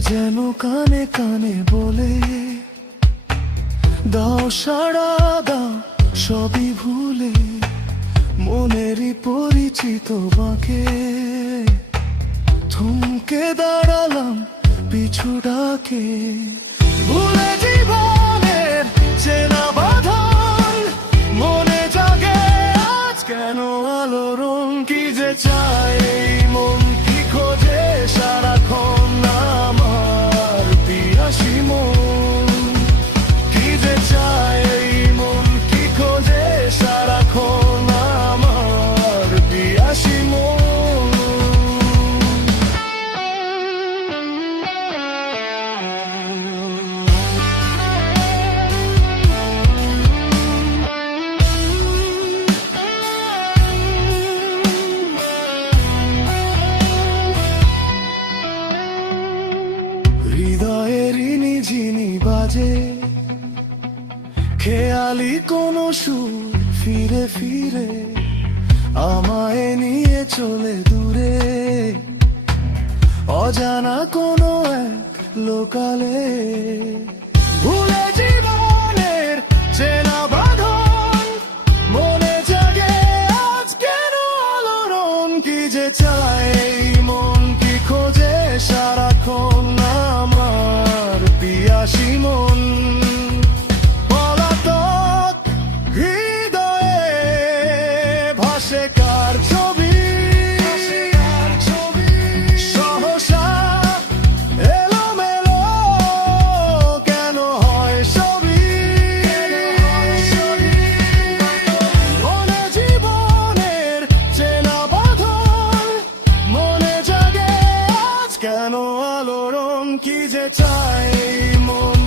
যেন কানে কানে বলে দাও সাড়া দাও সবই ভুলে মনেরই পরিচিত বাঁকে থমকে দাঁড়ালাম পিছু ডাকে ভুলে জীবনের চেনা বাঁধন মনে জাগে আজ কেন আলোড়ন কি যে চাই এই মন কি খোঁজে সারাক্ষণ আমার পিয়াসী মন কি যে চাই এই মন কি খোঁজে সারাক্ষণ আমার পিয়াসী মন হৃদয়েরই নিঝিনি বাজে খেয়ালি কোনো সুর ফিরে ফিরে আমায় নিয়ে চলে দূরে অজানা কোনো এক লোকালে ভুলে জীবনের চেনা বাঁধন মনে জাগে আজ কেন আলোড়ন কি যে চাই এই মন কি খোঁজে সারাক্ষণ আমার পিয়াসী মন পলাতক হৃদয়ে ভাসে কার ছবি সহসা এলোমেলো কেন হয় ছবি মনে জীবনের চেনা বাঁধন মনে জাগে আজ কেন আলোড়ন কি যে চাই মন